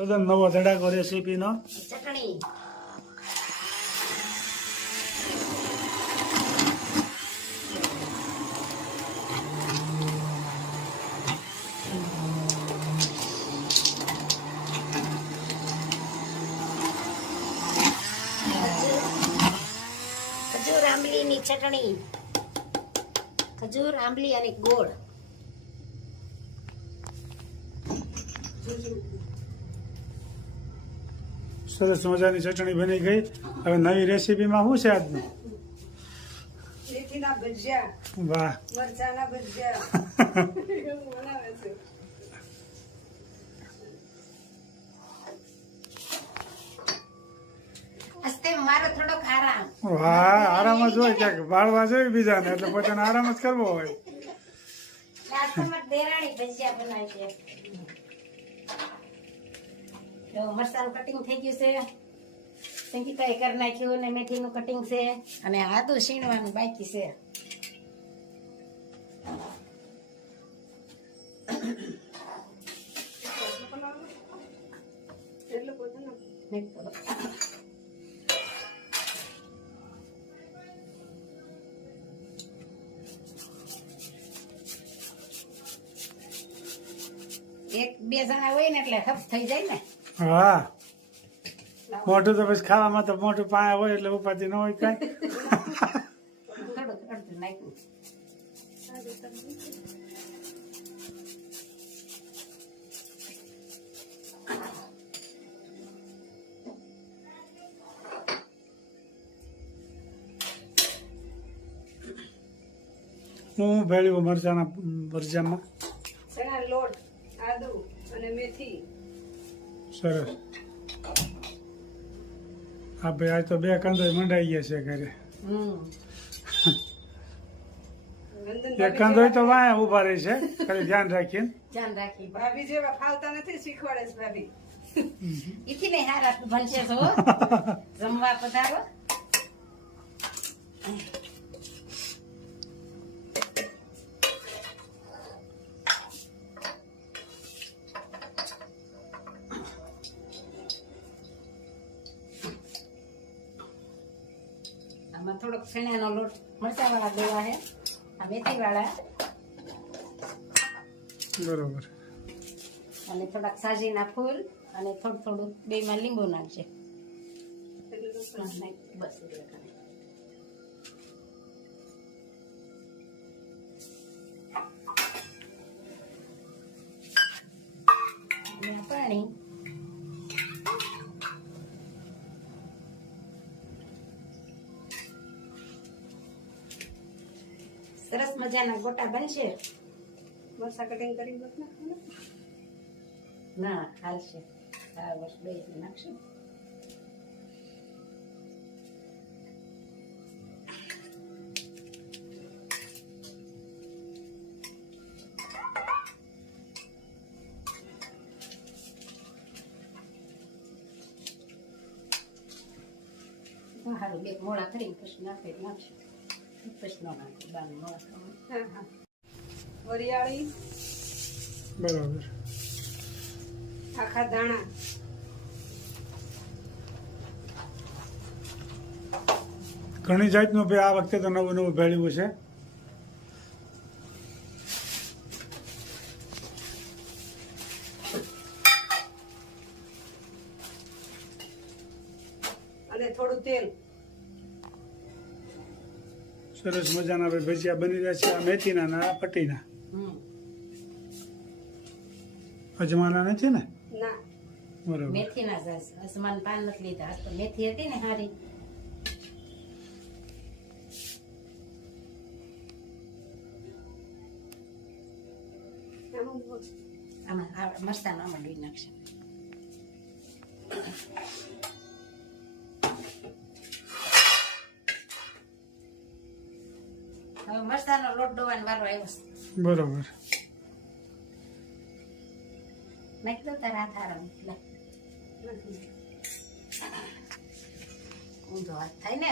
તદ્દન નવો ધડાકો રેસીપીનો ચટણી ખજૂર આંબલીની ચટણી ખજૂર આંબલી અને ગોળ સરસ મજાની ચટણી બની ગઈ. હવે નવી રેસીપીમાં શું છે આજનું? મેથીના ભજીયા, વાહ મરચાના ભજીયા એવું બનાવે છે. અસ્તે મારો થોડોક આરામ વાહ આરામ જ હોય ક્યાંક બાળવા જોઈએ બીજાને એટલે પોતાને આરામ જ કરવો હોય. લાસ્ટમાં દેરાણી ભજીયા બનાવી છે. તો મરચાનું કટિંગ થઈ ગયું છે, સંગીતાએ કરી નાખ્યું ને મેથીનું કટિંગ છે અને આદુ છીણવાનું બાકી છે. એટલું બધું ના. નહીં તો એક બે જણા હોય ને એટલે હપ થઈ જાય ને. હા મોઢું તો પછી ખાવામાં તો મોઢું પાયા હોય એટલે ઉપાધિ ન હોય કાંઈ. થોડુંક અડધું નાખ્યું. હું ભેળ્યું મરચાના ભરજામાં. ચણા લોટ, આદુ અને મેથી. સરસ. હા ભાઈ આજ તો બે કંદોય મંડાઈ ગયા છે ઘરે. એક કંદોય તો વાયા ઉભા રહી છે, ખાલી ધ્યાન રાખીને. ધ્યાન રાખી ભાભી જેવા ફાવતા નથી, શીખવાડે છે ભાભી. ઈથી ને હારા ભણશે છો જમવા પધારો. આમાં થોડોક ચણાનો લોટ મરચા વાળા દેવા છે, આ મેથી વાળા બરોબર. અને થોડાક સાજીના ફૂલ અને થોડું થોડું બેમાં લીંબુ નાખશે. બસ પાણી. સરસ મજાના ગોટા બનશે. મરચા કટિંગ કરી નાખો. ના હાલશે, આ વર્ષ બે નાખશું. સારું બે મોડા કરીને પછી નાખશું. પછી ન નાખું બાર મોડા ખાવાનું. હા હા. વરિયાળી, બરોબર. આખા દાણા, ઘણી જાતનું ભાઈ આ વખતે તો નવું નવું ભેળ્યું છે. અને થોડું તેલ. સરસ મજાના ભાઈ ભજીયા બની રહ્યા છે. આ મેથીના ને આ પટ્ટીના. અજમાના નથી ને? ના, બરોબર. મેથીના જ અસમાન પાન નથી લીધા. આજ તો મેથી હતી ને હારી. આમાં મરચાંનો આમાં ડૂઈ નાખશે. હવે મરચાંનો લોટ ડોવાનો વારો આવ્યો છે. બરોબર. નાખી દો તારા હાથ આરામ. ઊંધો હાથ થાય ને.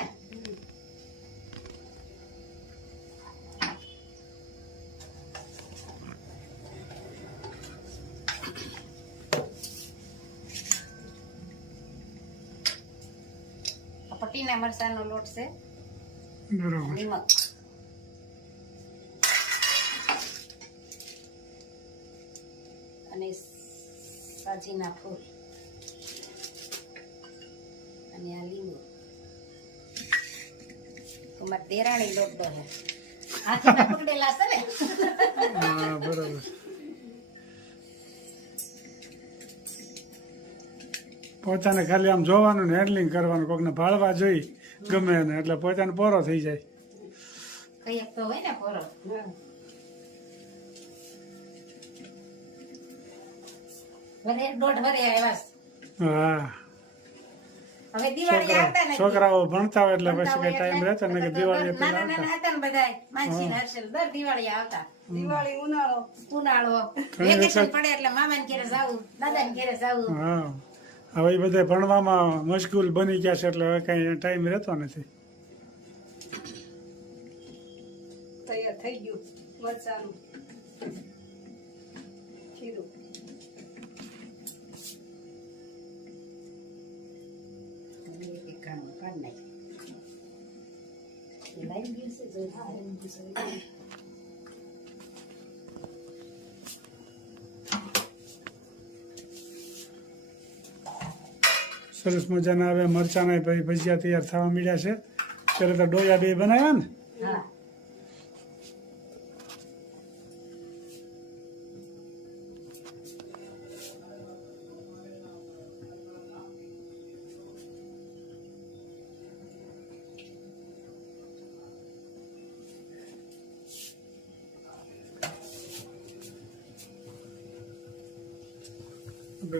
પટીના મરચાંનો લોટ છે, બરોબર. નિમક અને સાજીના ફૂલ અને આ લીંબુ. તમારે દેરાણી લોટ તો હે હાથે પકડેલા છે ને. હા બરોબર. પોતાને ખાલી આમ જોવાનું ને હેન્ડલિંગ કરવાનું, કોકને ભાળવા જોઈ ગમે એને એટલે પોતાને પોરો થઈ જાય. કઈ એક તો હોય ને પોરો. વરે દોઢ વરે આવ્યા છે. હા હવે દિવાળી આવતા નથી. છોકરાઓ ભણતા હોય એટલે પછી કઈ ભણતા હોય ટાઈમ એટલે રહેતો ને કે દિવાળી પેલા નાના નાના આવતા. હતા ને બધાય માનસી ને હર્ષલ દર દિવાળી આવતા. દિવાળી ઉનાળો ઉનાળો ઘણી વેકેશન વખત- પડે એટલે મામાને ઘરે જાવું, દાદાને ઘરે જાવું. હા હવે એ બધા ભણવામાં મશગુલ બની ગયા છે એટલે હવે કઈ ટાઈમ રહેતો નથી. તૈયાર થઈ ગયું મરચાનું ખીરું. એક એક કામ કાઢ નાખ. એ લાઈ ગયું છે જો. હા, એમ ગયું છે. સરસ મજાના હવે મરચાના ભાઈ ભજીયા તૈયાર થવા માંડ્યા છે. ત્યારે તો ડોયા બે બનાવ્યા ને. હા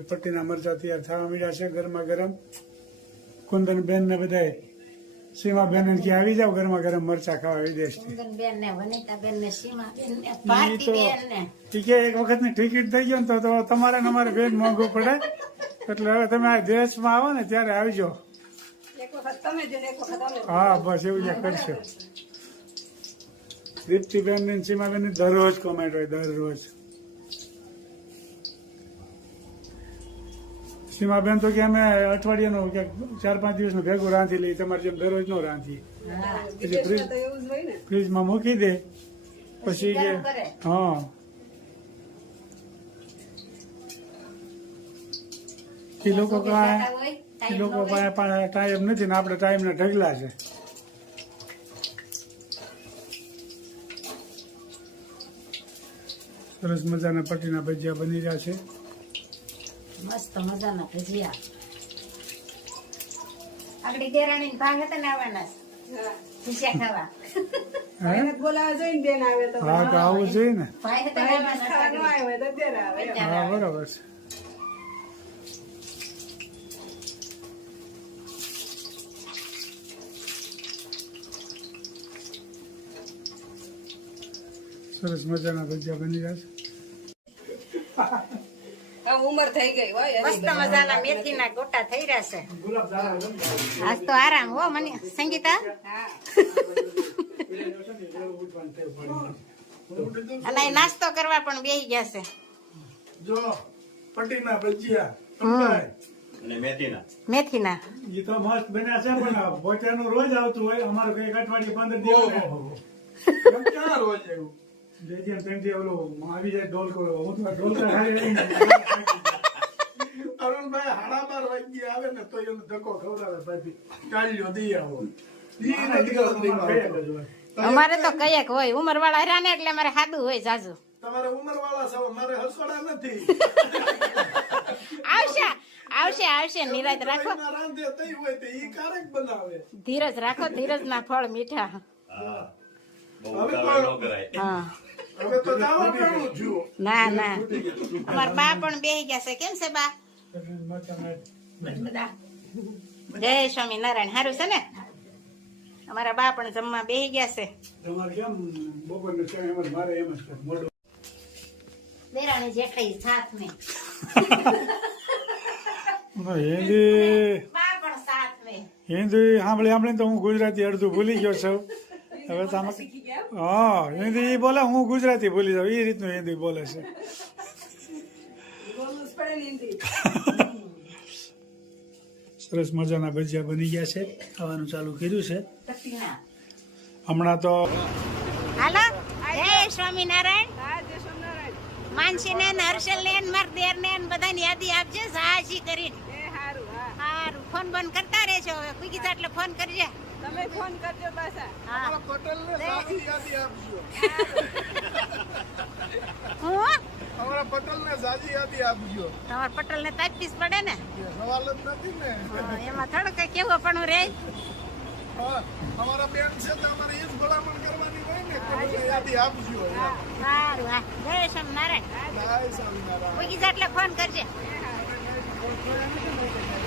પટ્ટીના મરચા તૈયાર થવા માંડ્યા છે ગરમા ગરમ. કુંદન બેન ને બધાય સીમા બેન કે આવી જાવ ગરમા ગરમ મરચા ખાવા વિદેશથી. બેન ને વનિતા બેન ને સીમા બેન ને ભારતી બેન ને ઈ કે એક વખતની ટિકિટ થઈ ગયો ને તો તમારે ને અમારે બેન મોંઘું પડે એટલે હવે તમે આ દેશમાં આવો ને ત્યારે આવજો. એક વખત તમે જો ને એક વખત અમે. હા બસ એવું જ કરશે. દીપ્તિબેન ને સીમાબેન ની દરરોજ કોમેન્ટ હોય દરરોજ. સીમાબેન તો કે અમે અઠવાડિયાનું કે 4-5 દિવસનું ભેગું રાંધી લઈએ, તમારે જેમ દરરોજ નો રાંધીએ. હા વિદેશમાં તો એવું જ હોય ને. ફ્રીજમાં મૂકી દે પછી કે ગરમ કરે. હા એ લોકો પાસે હોય એ લોકો પાસે ટાઈમ નથી ને આપણે ટાઈમ ને ઢગલા છે. સરસ મજાના પટ્ટીના ભજીયા બની રહ્યા છે. મસ્ત મજાના ભજીયા. આગળ દેરાણી ભાગ હતા ને આવવાના છે. હા. ભજીયા ખાવા. હે? એને બોલાવા જોઈને બેન આવે તો હા તો આવું જોઈએ ને. ભાઈ હતા ને આવવાના ખાવા ન છે. આવ્યો હોય તો ત્યારે આવે એમ. હા બરાબર છે. સરસ મજાના ભજીયા બની રહ્યા છે. હવે ઉંમર થઈ ગઈ હોય મસ્ત મજાના મેથીના ગોટા થઈ રહ્યા છે. આજ તો આરામ હો મને સંગીતા. હા. અને અહીં નાસ્તો કરવા પણ બેસી ગયા છે. જો પટ્ટીના ભજીયા અને મેથીના મેથીના એ તો મસ્ત બન્યા છે પણ ભોચાનું રોજ આવતું હોય અમારે કઈક અઠવાડિયે 15 દિવસ ક્યાં રોજ આવ્યું જેથી તેનથી ઓલું આવી જાય ઢોલકો હું તો ઢોલકા ખાઈ અરુણભાઈ 12:30 વાગ્યે આવે ને તો એનો ધક્કો ખવડાવે પાછી કાઢ્યો દી આવો ઈ નથી ગણતરીમાં. અમારે તો કઈક હોય ઉંમર વાળા રહ્યા ને એટલે અમારે સાદું હોય જાજુ. તમારે ઉંમરવાળા છો મારે હસવાડા નથી આવશે આવશે આવશે નિરાત રાખો, ભાઈના રાંધે તઈ હોય તે ઈ કારેક બનાવે. ધીરજ રાખો, ધીરજ ના ફળ મીઠા. હા બહુ ઉતાવળ ન કરાય. હા હવે તો જાવા પેલું જુઓ ના ના અમાર બા પણ બેહી ગયા છે. કેમ છે બા? બધા જય સ્વામિનારાયણ. સારું છે ને? અમારા બા પણ જમવા બેહી ગયા છે. તમારે કેમ બપોરનું છે એમ જ મારે એમ જ છે મોઢું દેરાણી જેઠાઈ સાથ ને હિન્દી બા પણ સાથ ને. હિન્દી સાંભળીને તો હું ગુજરાતી અડધું ભૂલી ગયો છું. હવે તો આમાં શીખી ગયા. હા હિન્દી ઈ બોલે હું ગુજરાતી ભૂલી જાઉં એ રીતનું હિન્દી બોલે છે. બોલવું જ પડે ને હિન્દી. સરસ મજાના ભજીયા બની ગયા છે, ખાવાનું ચાલુ કર્યું છે કટિંગના. હમણાં તો. હાલો જય સ્વામિનારાયણ. હા જય સ્વામિનારાયણ. માનસીને ને હર્ષલને ને મારા દેરને ને બધાની યાદી આપજે સાહસી કરીને. એ હારું હા. હારું ફોન બંધ કરતા રહેજો હવે કોઈ કીધા એટલે ફોન કરજે. તમે ફોન કરજો પાછા. હા અમારા પટેલને સાદી યાદી આપજો. હું અમારા પટેલને સાદી યાદી આપજો. તમારા પટેલને તાપીસ પડે ને. એ સવાલ જ નથી ને. હા, એમાં થોડું કઈ કેવું પણ રે. હા, અમારા બેન છે તો અમારે એ જ ભલામણ કરવાની હોય ને કે મને યાદી આપજો. સારું હા જય સ્વામિનારાયણ. જય સ્વામિનારાયણ. કોઈ કીધા એટલે ફોન કરજે.